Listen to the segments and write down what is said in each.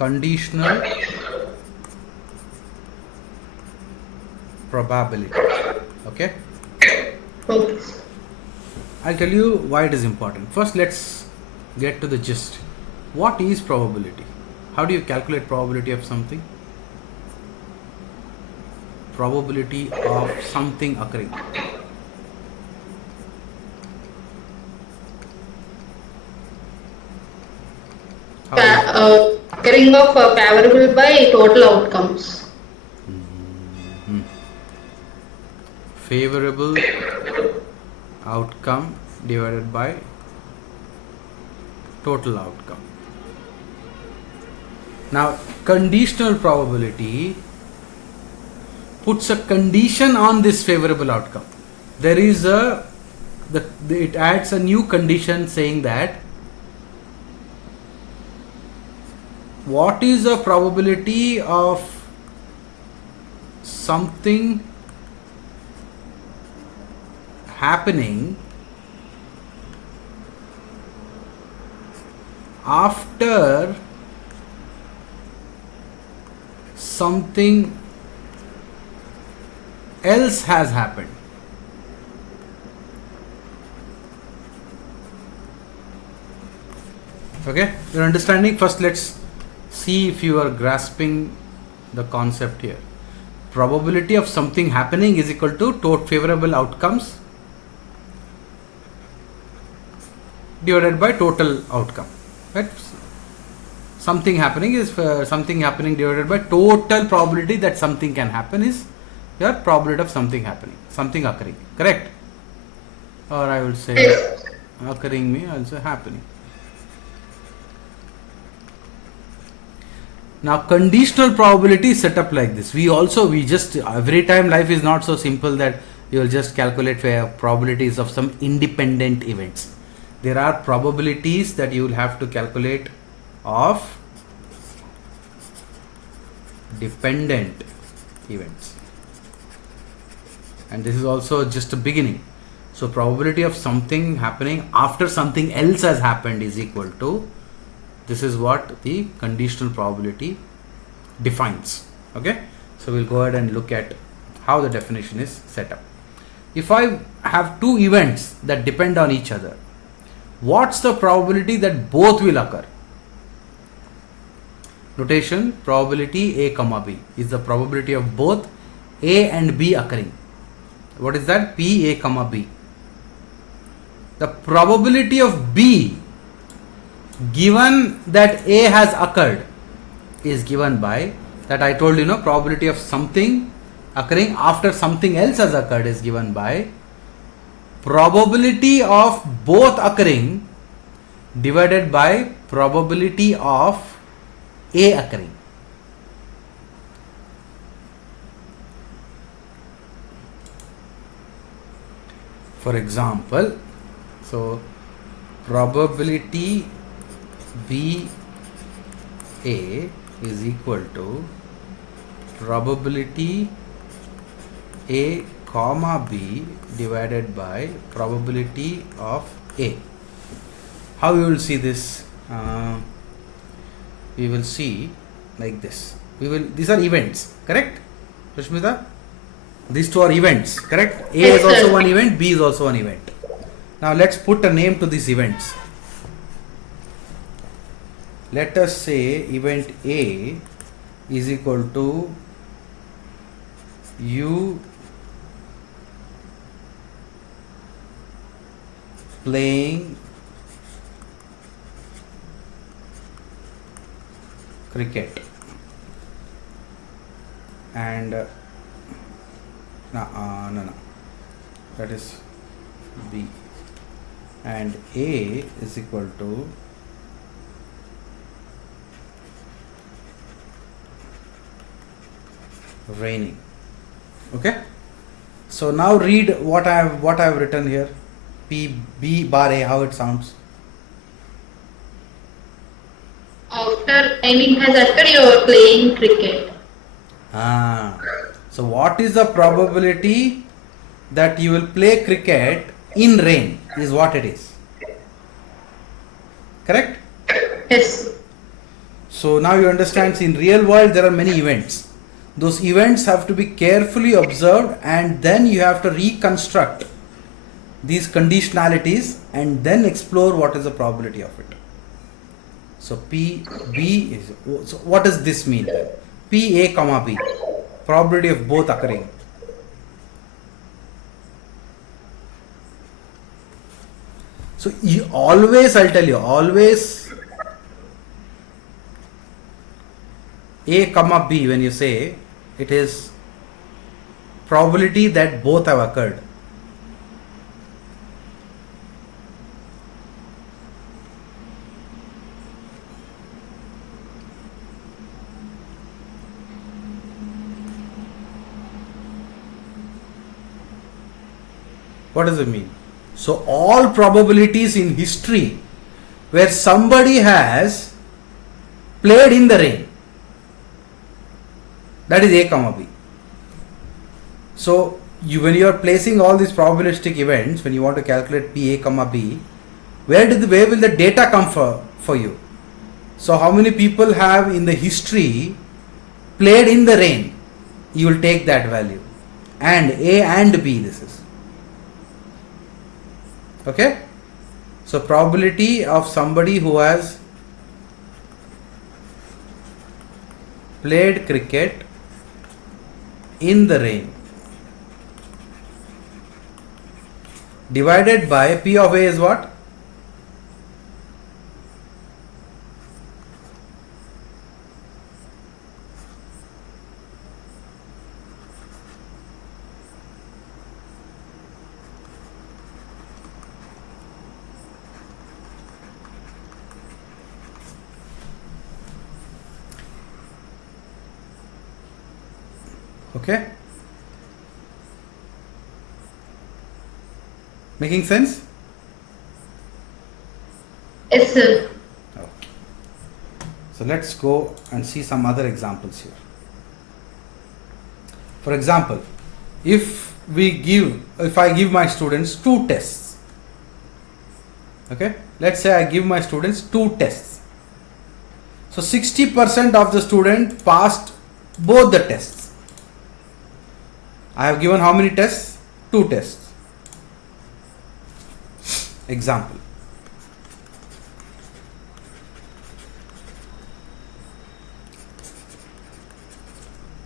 conditional probability. Okay, Okay. I'll tell you why it is important. First, let's get to the gist. What is probability? How do you calculate probability of something? Probability of something occurring. How do you? Occurring of favorable by total outcomes. Favorable outcome divided by total outcome. Now, conditional probability puts a condition on this favorable outcome. There is it adds a new condition saying that what is the probability of something happening after something else has happened. Okay, you're understanding? First, let's see if you are grasping the concept here. Probability of something happening is equal to favorable outcomes divided by total outcome. Right? Something happening is something happening divided by total probability that something can happen is your probability of something happening, something occurring. Correct? Or I will say occurring means also happening. Now, conditional probability is set up like this. We just every time life is not so simple that you will just calculate probabilities of some independent events. There are probabilities that you will have to calculate of dependent events, and this is also just a beginning. So, probability of something happening after something else has happened is equal to, this is what the conditional probability defines. Okay, so we'll go ahead and look at how the definition is set up. If I have two events that depend on each other, what's the probability that both will occur? Notation: probability A comma B is the probability of both A and B occurring. What is that? P A comma B. The probability of B given that A has occurred is given by that I told you, probability of something occurring after something else has occurred is given by probability of both occurring divided by probability of A occurring. For example, so probability B A is equal to probability A comma B divided by probability of A. How you will see this? We will see like this. These are events, correct, Sushmita? These two are events, correct? A is also one event, B is also one event. Now let's put a name to these events. Let us say event A is equal to you playing cricket, and no, that is B, and A is equal to raining. Okay, so now read what I have written here. P B bar A, how it sounds. After raining has occurred, you are playing cricket. So what is the probability that you will play cricket in rain is what it is. Correct? Yes. So now you understand, in real world there are many events. Those events have to be carefully observed, and then you have to reconstruct these conditionalities and then explore what is the probability of it. So P B is, so what does this mean then? P A comma B, probability of both occurring. So you always, I'll tell you, always A comma B, when you say, it is probability that both have occurred. What does it mean? So all probabilities in history where somebody has played in the rain, that is A comma B. So when you are placing all these probabilistic events, when you want to calculate P A comma B, where will the data come for you? So how many people have in the history played in the rain? You will take that value, and A and B, this is. Okay, so probability of somebody who has played cricket in the rain divided by P of A is what? Okay, making sense? Yes, sir. Okay. So let's go and see some other examples here. For example, if I give my students 2 tests, okay, let's say I give my students 2 tests. So 60% of the student passed both the tests. I have given how many tests? 2 tests. Example.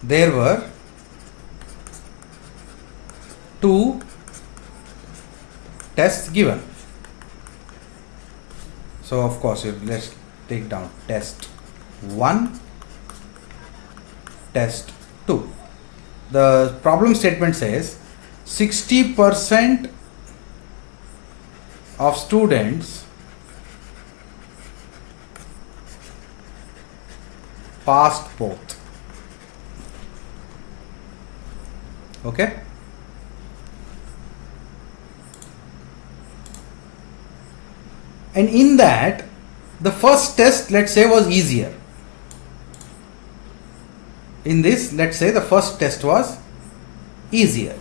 There were 2 tests given. So of course, let's take down test 1, test 2. The problem statement says 60% of students passed both. Okay. And in that, the first test, let's say, was easier. In this, let's say the first test was easier.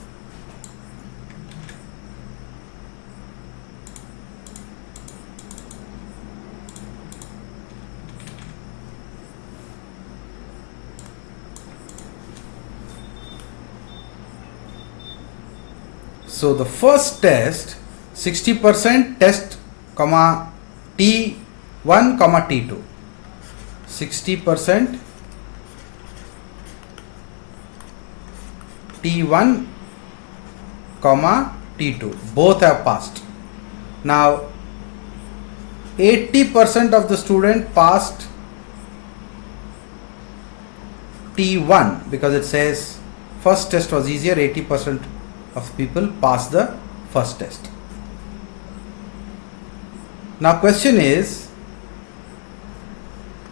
So the first test, 60% test, comma T1, comma T2. 60% T1, comma T2. Both have passed. Now 80% of the student passed T1 because it says first test was easier. 80% of people passed the first test. Now question is,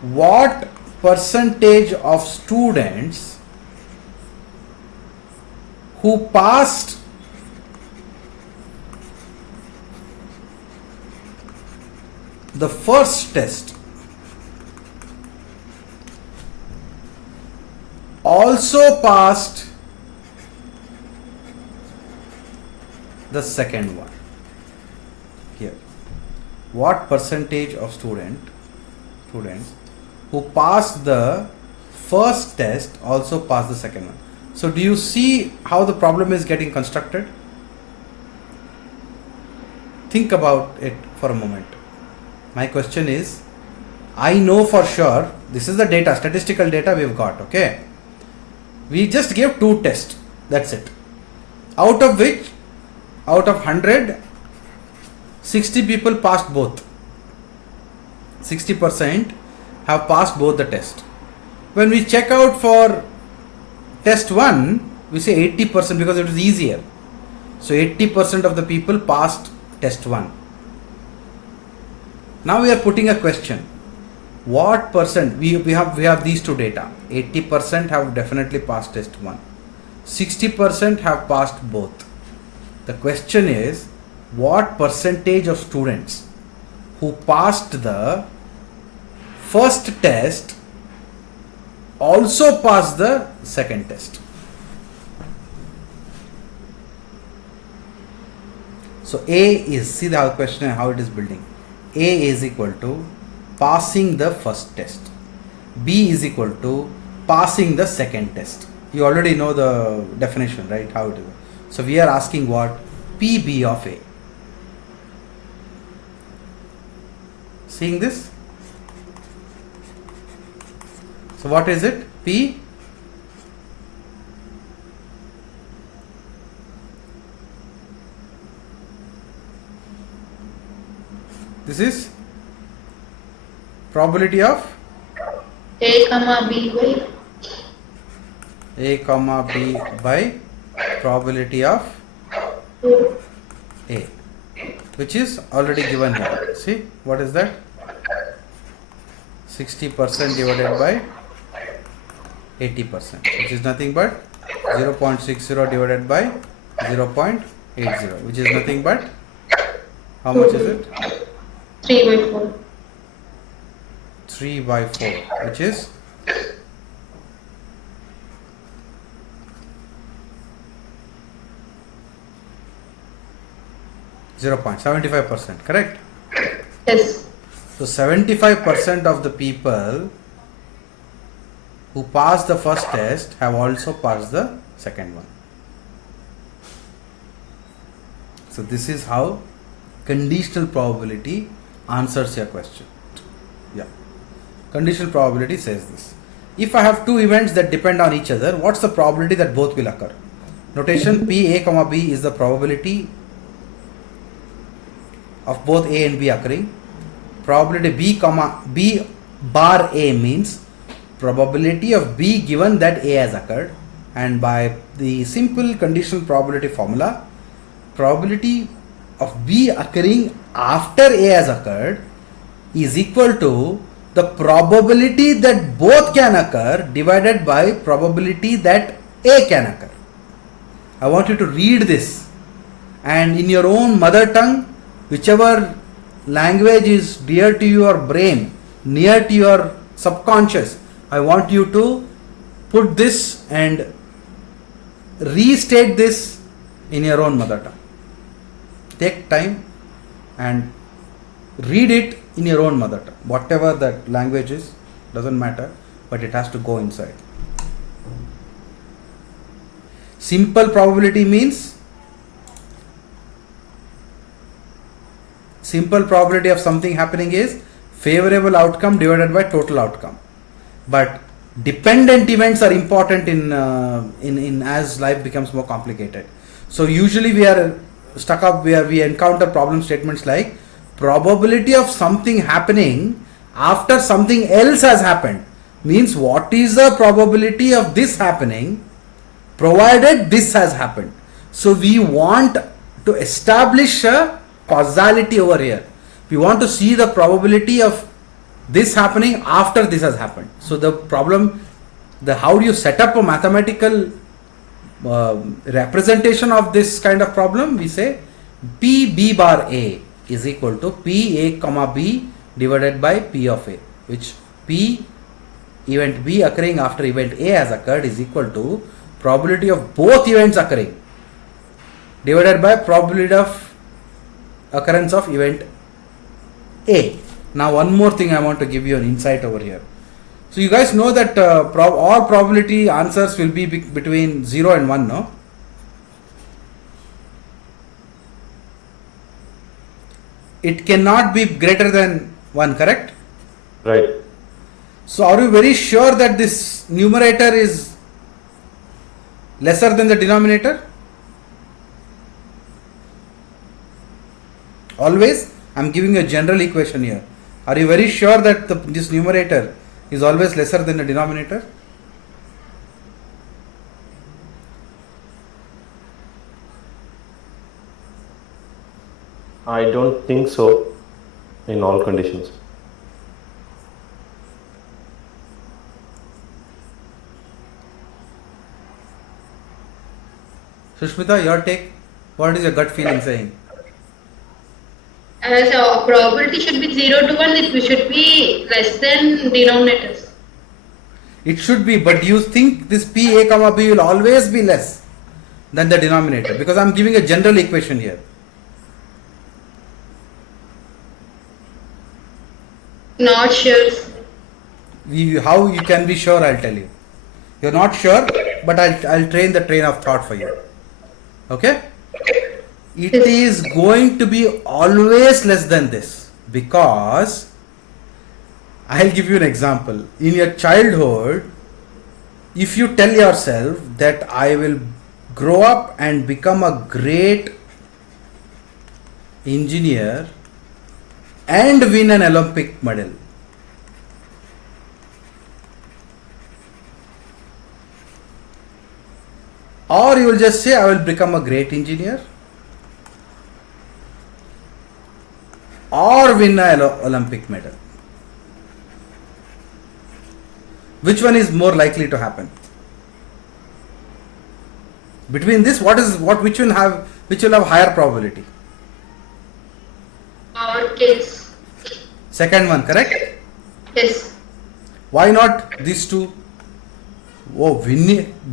what percentage of students who passed the first test also passed the second one? Here, what percentage of students who passed the first test also pass the second one. So do you see how the problem is getting constructed? Think about it for a moment. My question is, I know for sure, this is the data, statistical data we've got, okay? We just gave 2 tests, that's it. Out of which, out of 100, 60 people passed both. 60% have passed both the test. When we check out for test 1, we say 80% because it was easier. So 80% of the people passed test 1. Now we are putting a question. What percent? We have these 2 data. 80% have definitely passed test 1. 60% have passed both. The question is, what percentage of students who passed the first test also passed the second test? So A is, see the question how it is building. A is equal to passing the first test. B is equal to passing the second test. You already know the definition, right? How it is. So we are asking what? PB of A. Seeing this? So what is it? P this is probability of A comma B by A comma B by probability of 2. A, which is already given here. See, what is that? 60% divided by 80%, which is nothing but 0.60 divided by 0.80, which is nothing but, how much is it? 3 by 4. 3 by 4, which is 0.75%, correct? Yes. So 75% of the people who passed the first test have also passed the second one. So this is how conditional probability answers your question. Yeah. Conditional probability says this. If I have 2 events that depend on each other, what's the probability that both will occur? Notation P A comma B is the probability of both A and B occurring. Probability B comma B bar A means probability of B given that A has occurred, and by the simple conditional probability formula, probability of B occurring after A has occurred is equal to the probability that both can occur divided by probability that A can occur. I want you to read this, and in your own mother tongue, whichever language is dear to your brain, near to your subconscious, I want you to put this and restate this in your own mother tongue. Take time and read it in your own mother tongue. Whatever that language is, doesn't matter, but it has to go inside. Simple probability means simple probability of something happening is favorable outcome divided by total outcome. But dependent events are important in as life becomes more complicated. So usually we are stuck up where we encounter problem statements like probability of something happening after something else has happened means what is the probability of this happening provided this has happened. So we want to establish a causality over here. We want to see the probability of this happening after this has happened. So the problem, how do you set up a mathematical representation of this kind of problem? We say P B bar A is equal to P A comma B divided by P of A, which P event B occurring after event A has occurred is equal to probability of both events occurring divided by probability of occurrence of event A. Now one more thing I want to give you an insight over here. So you guys know that all probability answers will be between 0 and 1, no? It cannot be greater than 1, correct? Right. So are you very sure that this numerator is lesser than the denominator? Always? I am giving a general equation here. Are you very sure that this numerator is always lesser than the denominator? I don't think so in all conditions. Sushmita, your take? What is your gut feeling saying? As a probability should be 0 to 1, it should be less than denominators. It should be, but you think this P A comma B will always be less than the denominator, because I am giving a general equation here. Not sure. How you can be sure, I'll tell you. You're not sure, but I'll train the train of thought for you. Okay? It is going to be always less than this, because I'll give you an example. In your childhood, if you tell yourself that I will grow up and become a great engineer and win an Olympic medal, or you will just say I will become a great engineer or win an Olympic medal. Which one is more likely to happen? Between this, which will have higher probability? Our case. Second one, correct? Yes. Why not these two? Oh,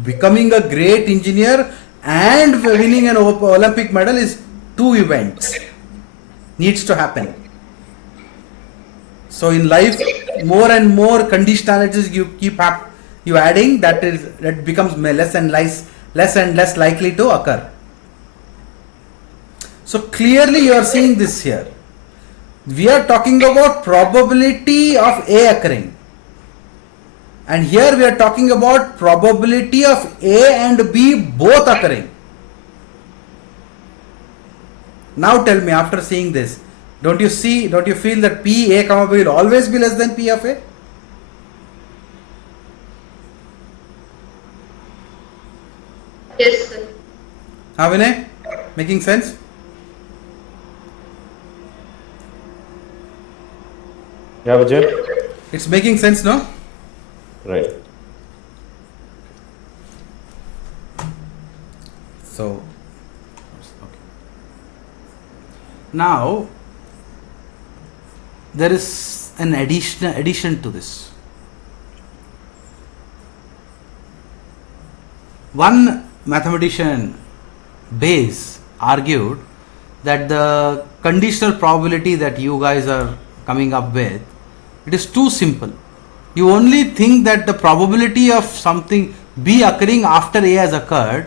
becoming a great engineer and winning an Olympic medal is two events. Needs to happen. So in life, more and more conditionalities you adding, that becomes less and less likely to occur. So clearly you are seeing this here. We are talking about probability of A occurring, and here we are talking about probability of A and B both occurring. Now tell me, after seeing this, don't you feel that P A comma B will always be less than P of A? Yes, sir. Vinay? Making sense? Yeah, Vijay? It's making sense, no? Right. So, okay. Now, there is an addition to this. One mathematician, Bayes, argued that the conditional probability that you guys are coming up with, it is too simple. You only think that the probability of something B occurring after A has occurred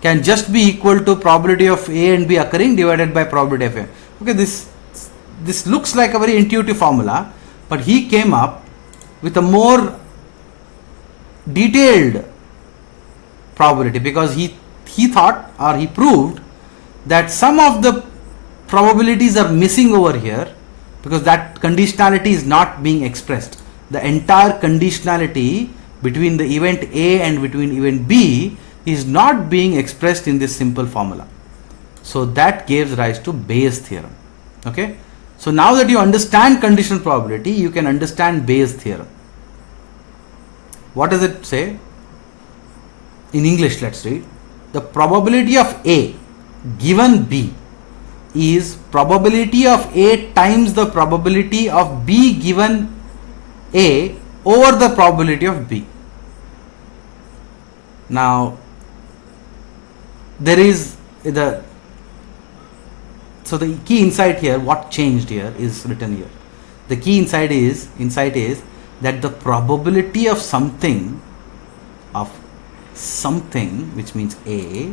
can just be equal to probability of A and B occurring divided by probability of A. Okay, this looks like a very intuitive formula, but he came up with a more detailed probability, because he thought, or he proved, that some of the probabilities are missing over here, because that conditionality is not being expressed. The entire conditionality between the event A and between event B is not being expressed in this simple formula. So that gives rise to Bayes' theorem. Okay. So now that you understand conditional probability, you can understand Bayes' theorem. What does it say? In English, let's read. The probability of A given B is probability of A times the probability of B given A over the probability of B. Now, there is the key insight here, what changed here is written here. The key insight is that the probability of something which means A,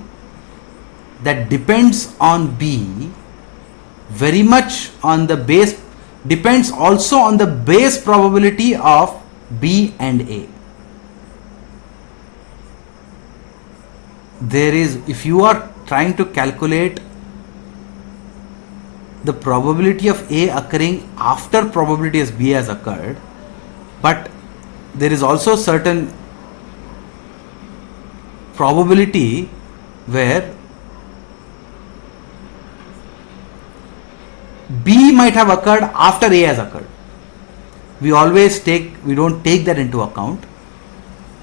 that depends on B very much on the base, depends also on the base probability of B and A. There is, if you are trying to calculate the probability of A occurring after probability as B has occurred, but there is also certain probability where B might have occurred after A has occurred. We don't take that into account,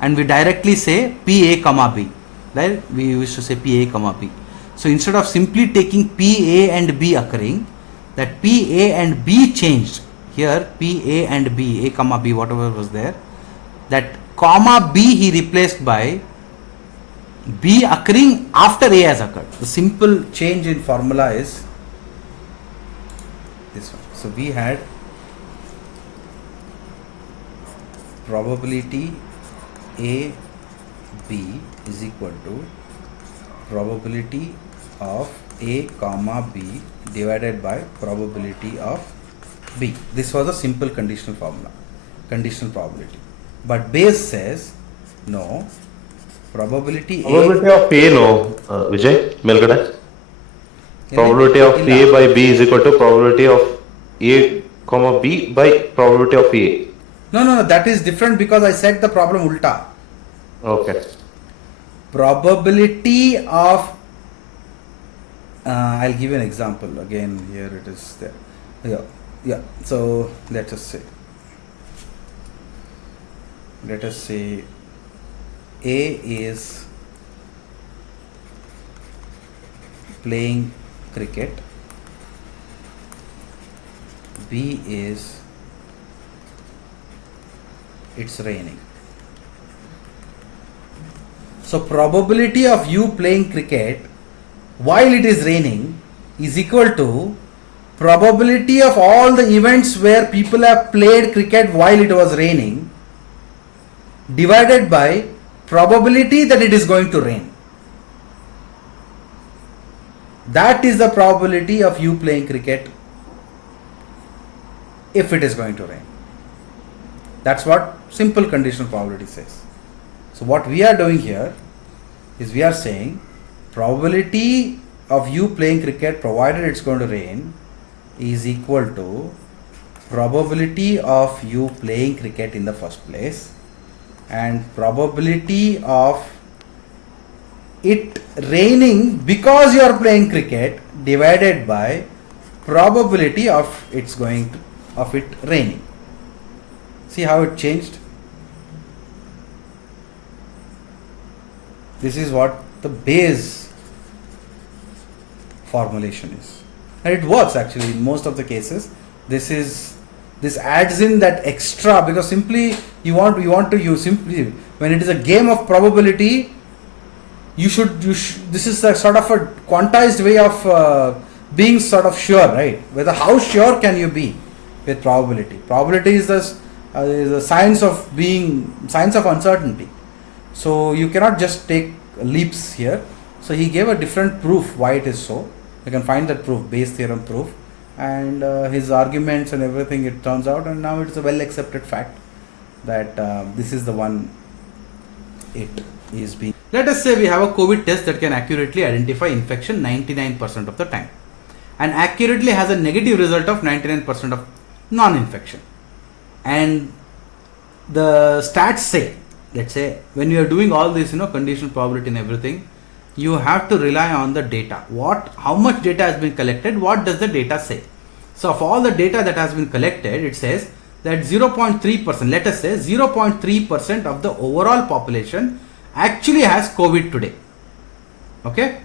and we directly say PA comma B. Right? We used to say PA comma B. So instead of simply taking PA and B occurring, that PA and B changed. Here PA and B, A comma B, whatever was there, that comma B he replaced by B occurring after A has occurred. The simple change in formula is this one. So we had probability A B is equal to probability of A comma B divided by probability of B. This was a simple conditional formula, conditional probability. But Bayes says no, probability Probability A, of A, no, Vijay, Melgade. Probability of A by B is equal to probability of A comma B by probability of A. No, that is different because I set the problem ulta. Okay. Probability of I'll give you an example again. Here it is there. Yeah. So let us say A is playing cricket, B is it's raining. So probability of you playing cricket while it is raining is equal to probability of all the events where people have played cricket while it was raining divided by probability that it is going to rain. That is the probability of you playing cricket if it is going to rain. That's what simple conditional probability says. So what we are doing here is we are saying probability of you playing cricket provided it's going to rain is equal to probability of you playing cricket in the first place and probability of it raining because you are playing cricket divided by probability of it raining. See how it changed? This is what the Bayes formulation is, and it works actually in most of the cases. This adds in that extra because simply you want to use simply when it is a game of probability. This is a sort of a quantized way of being sort of sure, right? How sure can you be with probability? Probability is the science of uncertainty. So you cannot just take leaps here. So he gave a different proof why it is so. You can find that proof, Bayes theorem proof, and his arguments and everything. It turns out, and now it's a well accepted fact that this is the one it is being. Let us say we have a COVID test that can accurately identify infection 99% of the time and accurately has a negative result of 99% of non-infection. And the stats say, let's say when you are doing all this, conditional probability and everything, you have to rely on the data. How much data has been collected? What does the data say? So of all the data that has been collected, it says that 0.3%, let us say 0.3% of the overall population actually has COVID today. Okay.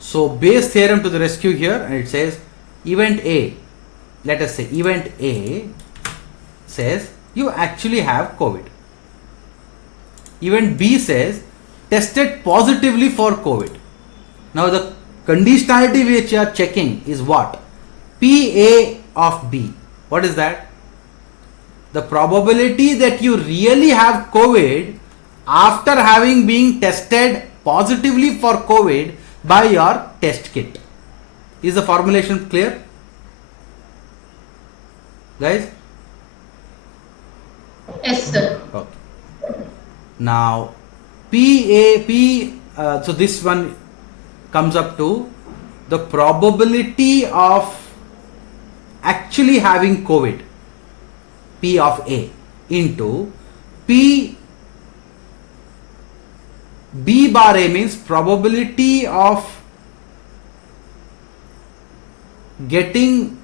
So Bayes theorem to the rescue here, and it says event A, let us say event A says you actually have COVID. Event B says tested positively for COVID. Now the conditionality which you are checking is what? PA of B. What is that? the probability that you really have COVID after having been tested positively for COVID by your test kit. Is the formulation clear? Guys? Yes, sir. Okay. Now, PAP, so this one comes up to the probability of actually having COVID, P of A, into P B bar A means probability of getting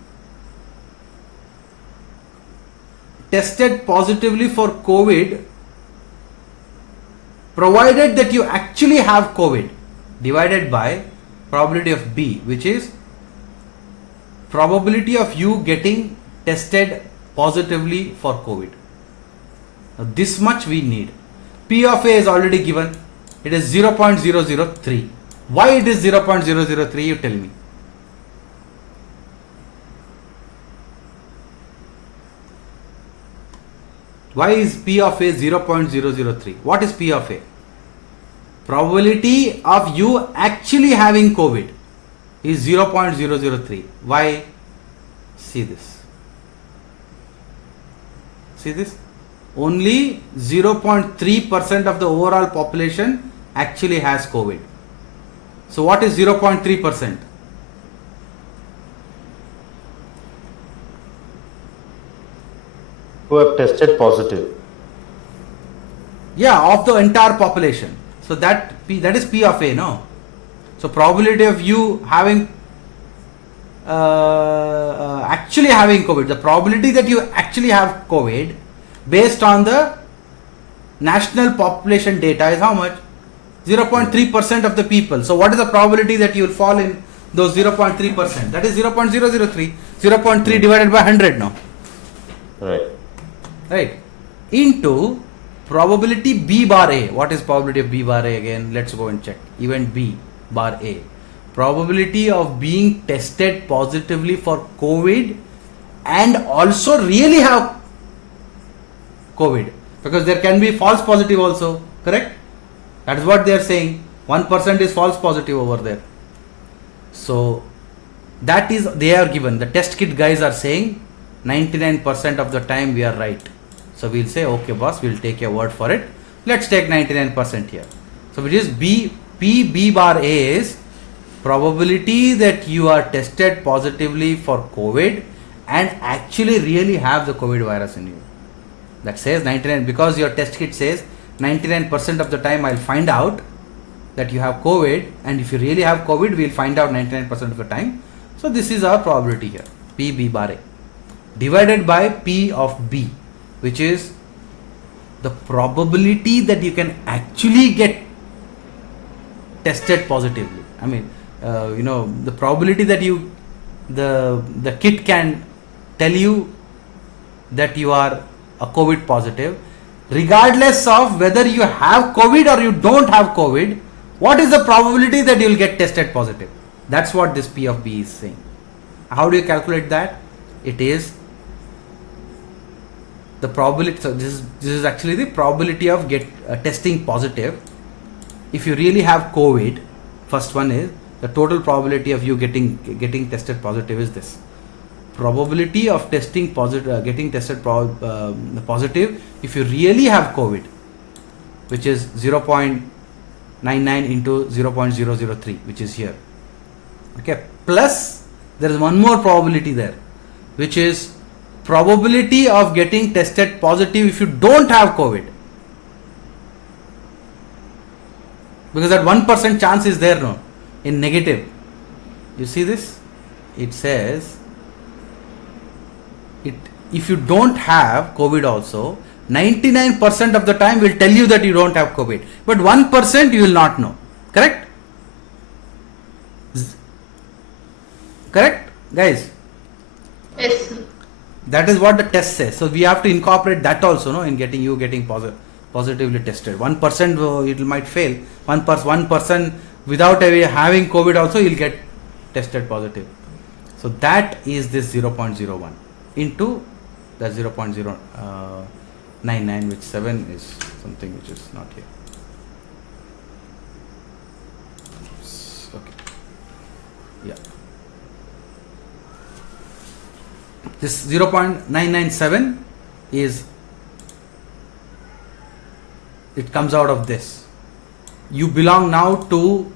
tested positively for COVID provided that you actually have COVID divided by probability of B, which is probability of you getting tested positively for COVID. Now this much we need. P of A is already given. It is 0.003. Why it is 0.003? You tell me. Why is P of A 0.003? What is P of A? Probability of you actually having COVID is 0.003. Why? See this. See this? Only 0.3% of the overall population actually has COVID. So what is 0.3%? Who have tested positive. Yeah, of the entire population. So that is P of A, no? So probability of you having actually having COVID, the probability that you actually have COVID based on the national population data is how much? 0.3% of the people. So what is the probability that you will fall in those 0.3%? That is 0.003. 0.3 divided by 100 now. Right. Into probability B bar A. What is probability of B bar A again? Let's go and check. Event B bar A. Probability of being tested positively for COVID and also really have COVID. Because there can be false positive also. Correct? That is what they are saying. 1% is false positive over there. So that is, they are given. The test kit guys are saying 99% of the time we are right. So we'll say, okay boss, we'll take your word for it. Let's take 99% here. So which is B bar A is probability that you are tested positively for COVID and actually really have the COVID virus in you. That says 99, because your test kit says 99% of the time I'll find out that you have COVID, and if you really have COVID, we'll find out 99% of the time. So this is our probability here, P B bar A divided by P of B, which is the probability that you can actually get tested positively. I mean, the probability that the kit can tell you that you are a COVID positive, regardless of whether you have COVID or you don't have COVID. What is the probability that you will get tested positive? That's what this P of B is saying. How do you calculate that? It is the probability. So this is actually the probability of testing positive. If you really have COVID, first one is the total probability of you getting tested positive is this. Probability of testing positive, getting tested positive if you really have COVID, which is 0.99 into 0.003, which is here. Okay, plus there is one more probability there, which is probability of getting tested positive if you don't have COVID, because that 1% chance is there now in negative. You see this? It says if you don't have COVID also, 99% of the time will tell you that you don't have COVID, but 1% you will not know. Correct? Correct, guys? Yes. That is what the test says. So we have to incorporate that also, no, in getting positively tested. 1% it might fail. 1% without having COVID also you'll get tested positive. So that is this 0.01 into That's 0.099, which 7 is something which is not here. Okay. Yeah. This 0.997 is, it comes out of this. You belong now to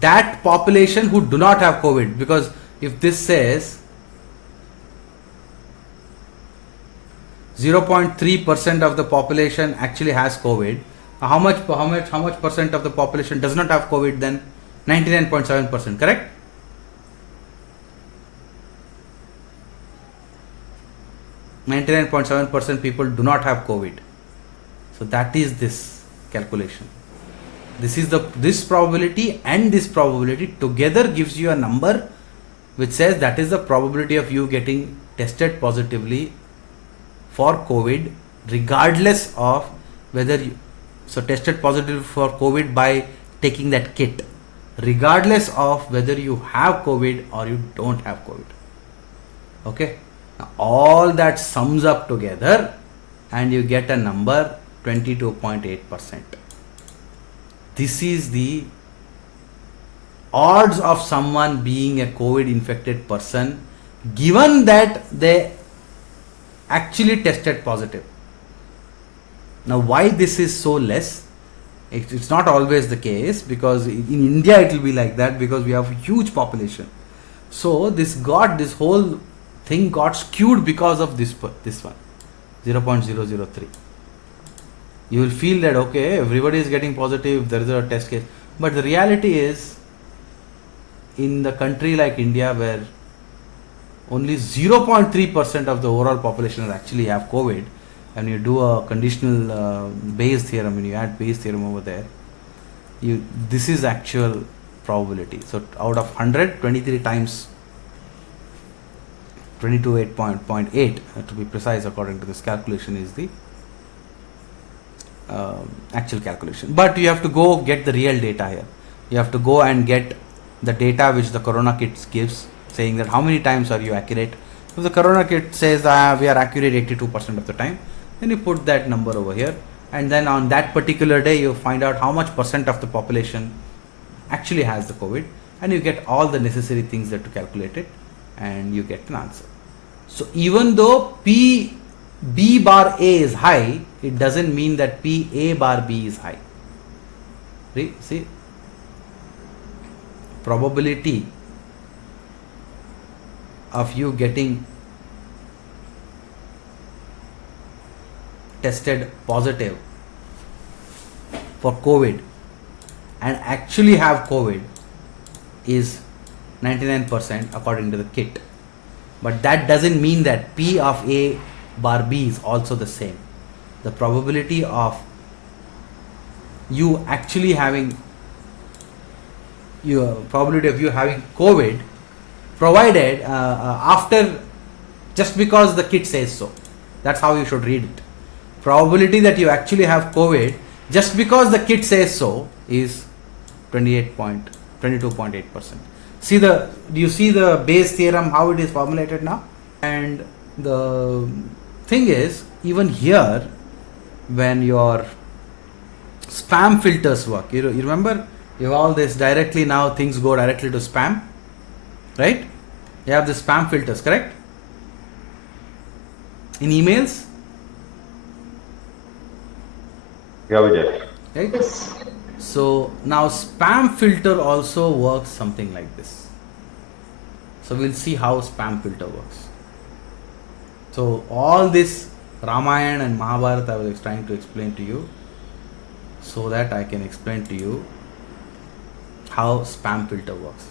that population who do not have COVID, because if this says 0.3% of the population actually has COVID, how much percent of the population does not have COVID then? 99.7%, correct? %99.7% people do not have COVID. So that is this calculation. This is this probability and this probability together gives you a number which says that is the probability of you getting tested positively for COVID, regardless of whether you tested positive for COVID by taking that kit, regardless of whether you have COVID or you don't have COVID. Okay, now all that sums up together and you get a number 22.8%. This is the odds of someone being a COVID infected person given that they actually tested positive. Now why this is so less? It's not always the case, because in India it will be like that because we have a huge population. So this whole thing got skewed because of this one, 0.003. You will feel that okay, everybody is getting positive, there is a test case, but the reality is, in the country like India where only 0.3% of the overall population actually have COVID, and you do a conditional Bayes theorem, when you add Bayes theorem over there, this is actual probability. So out of 100, 23 times 22.8 to be precise according to this calculation is the actual calculation. But you have to go get the real data here. You have to go and get the data which the Corona kit gives, saying that how many times are you accurate. If the Corona kit says we are accurate 82% of the time, then you put that number over here, and then on that particular day you find out how much percent of the population actually has the COVID, and you get all the necessary things there to calculate it, and you get an answer. So even though P B bar A is high, it doesn't mean that P A bar B is high. See, probability of you getting tested positive for COVID and actually have COVID is 99% according to the kit. But that doesn't mean that P of A bar B is also the same. The probability of you actually having COVID provided after, just because the kit says so. That's how you should read it. Probability that you actually have COVID just because the kit says so is 22.8%. Do you see the Bayes theorem, how it is formulated now? And the thing is, even here, when your spam filters work, you remember, you have all this directly, now things go directly to spam, right? You have the spam filters, correct? In emails? Yeah, Vijay. Right? So now spam filter also works something like this. So we'll see how spam filter works. So all this Ramayana and Mahabharata I was trying to explain to you, so that I can explain to you how spam filter works.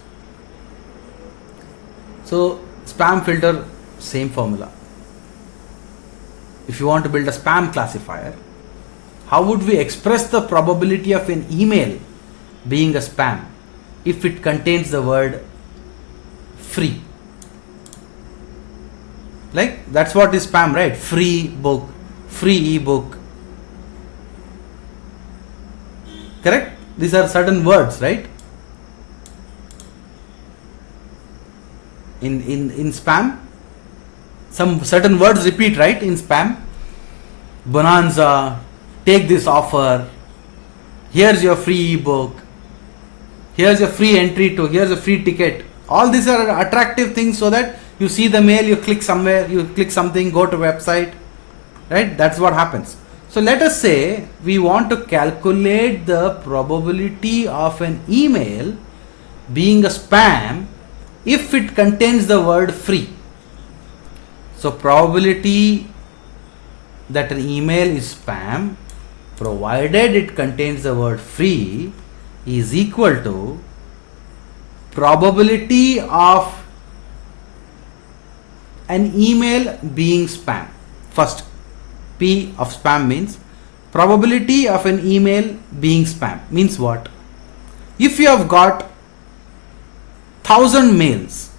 So spam filter, same formula. If you want to build a spam classifier, how would we express the probability of an email being a spam if it contains the word free? Like, that's what is spam, right? Free book, free ebook. Correct? These are certain words, right? In spam. some certain words repeat, right, in spam. Bonanza, take this offer, here's your free ebook, here's a free entry to, here's a free ticket. All these are attractive things so that you see the mail, you click somewhere, you click something, go to website, right? That's what happens. So let us say we want to calculate the probability of an email being a spam if it contains the word free. So probability that an email is spam provided it contains the word free is equal to probability of an email being spam. First, P of spam means probability of an email being spam. Means what? If you have got 1000 mails,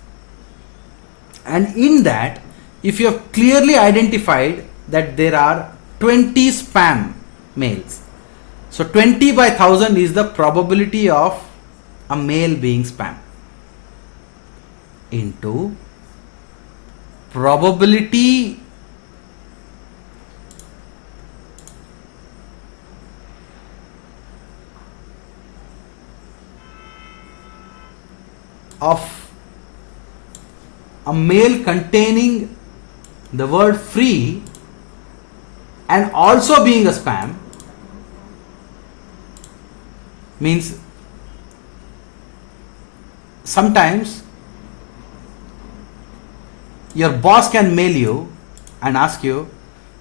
and in that if you have clearly identified that there are 20 spam mails, so 20 by 1000 is the probability of a mail being spam into probability of a mail containing the word free and also being a spam. Means sometimes your boss can mail you and ask you,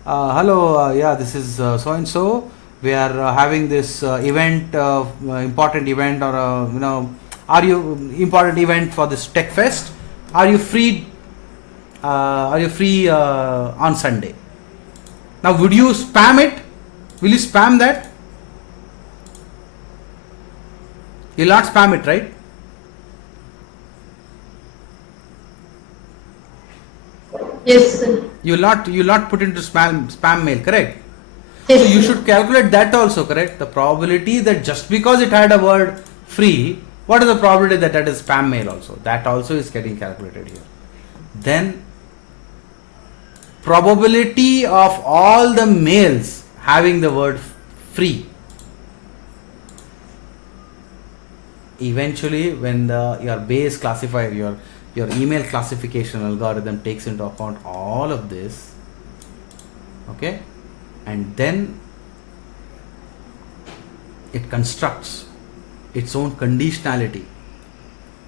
hello, yeah, this is so and so, we are having this event, important event, or are you important event for this tech fest, are you free on Sunday? Now would you spam it? Will you spam that? You'll not spam it, right? Yes, sir. You'll not put into spam mail, correct? Yes, So you sir. should calculate that also, correct? The probability that just because it had a word free, what is the probability that that is spam mail also? That also is getting calculated here. Then probability of all the mails having the word free. Eventually, when your base classifier, your email classification algorithm takes into account all of this, okay, and then it constructs its own conditionality.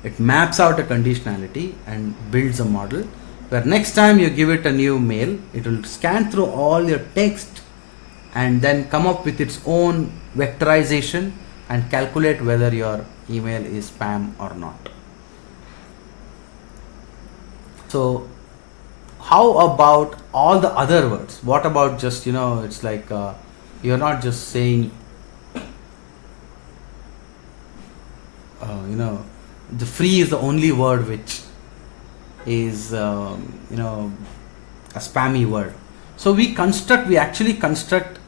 It maps out a conditionality and builds a model where next time you give it a new mail, it will scan through all your text and then come up with its own vectorization and calculate whether your email is spam or not. So how about all the other words? What about just, it's like you're not just saying, the free is the only word which is, a spammy word. So we actually construct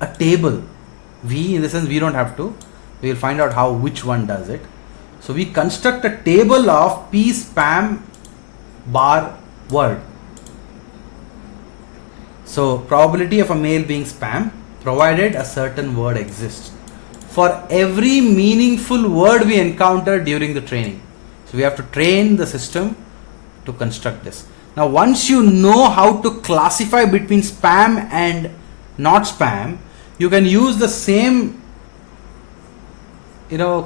a table. In the sense, we don't have to. We will find out which one does it. So we construct a table of p spam bar word. So probability of a mail being spam provided a certain word exists for every meaningful word we encounter during the training. So we have to train the system to construct this. Now once you know how to classify between spam and not spam, you can use the same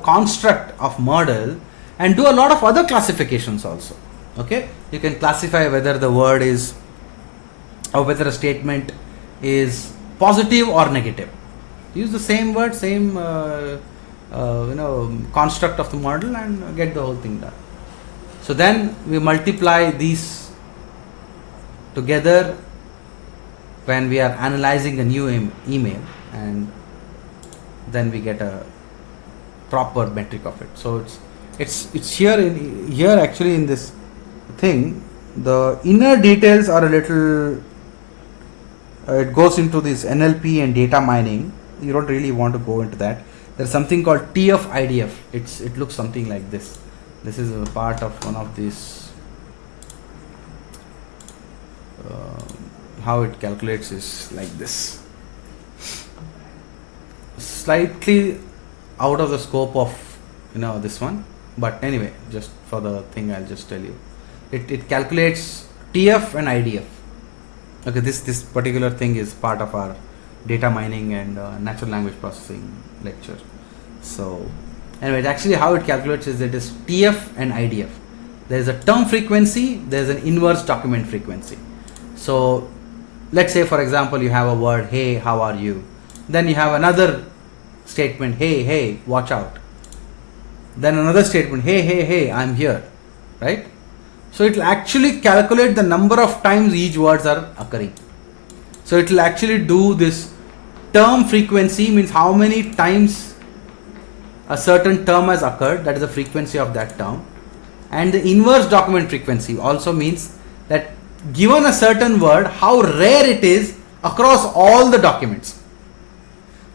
construct of model and do a lot of other classifications also. Okay, you can classify whether the word is, or whether a statement is positive or negative. Use the same word, same construct of the model and get the whole thing done. So then we multiply these together when we are analyzing a new email, and then we get a proper metric of it. So it's here actually in this thing. The inner details are a little. It goes into this NLP and data mining. You don't really want to go into that. There's something called TF-IDF. It looks something like this. This is a part of one of these how it calculates is like this. Slightly out of the scope of this one, but anyway, just for the thing I'll just tell you. It calculates TF and IDF. Okay, this particular thing is part of our data mining and natural language processing lecture. So anyway, actually how it calculates is it is TF and IDF. There is a term frequency, there is an inverse document frequency. So let's say for example you have a word, hey, how are you? Then you have another statement, hey, watch out. Then another statement, hey, I'm here, right? So it will actually calculate the number of times each words are occurring. So it will actually do this term frequency, means how many times a certain term has occurred, that is the frequency of that term. And the inverse document frequency also means that given a certain word, how rare it is across all the documents.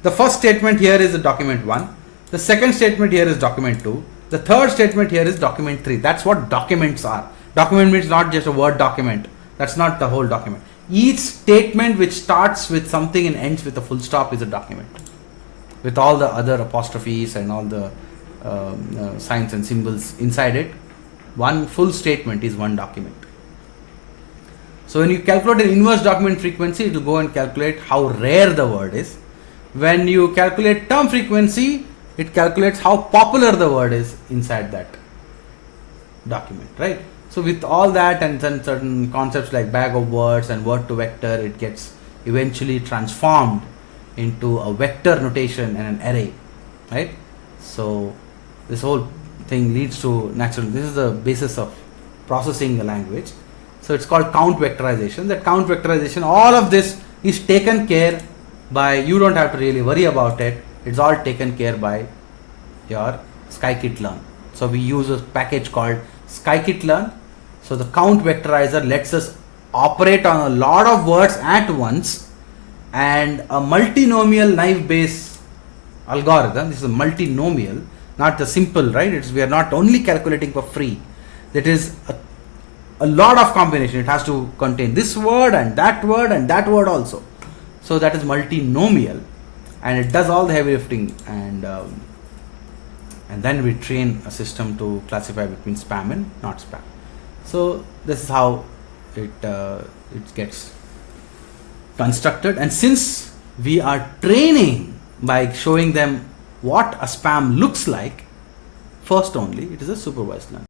The first statement here is the document 1. The second statement here is document 2. The third statement here is document 3. That's what documents are. Document means not just a Word document. That's not the whole document. Each statement which starts with something and ends with a full stop is a document, with all the other apostrophes and all the signs and symbols inside it. One full statement is one document. So when you calculate an inverse document frequency, it will go and calculate how rare the word is. When you calculate term frequency, it calculates how popular the word is inside that document, right? So with all that and then certain concepts like bag of words and word to vector, it gets eventually transformed into a vector notation and an array, right? So this whole thing leads to natural, this is the basis of processing a language. So it's called count vectorization. That count vectorization, all of this is taken care by, you don't have to really worry about it. It's all taken care by your scikit-learn. So we use a package called scikit-learn. So the count vectorizer lets us operate on a lot of words at once, and a multinomial naive Bayes algorithm. This is a multinomial, not the simple, right? We are not only calculating for free. That is a lot of combination. It has to contain this word and that word and that word also. So that is multinomial, and it does all the heavy lifting, and then we train a system to classify between spam and not spam. So this is how it gets constructed. And since we are training by showing them what a spam looks like, first only, it is a supervised learning.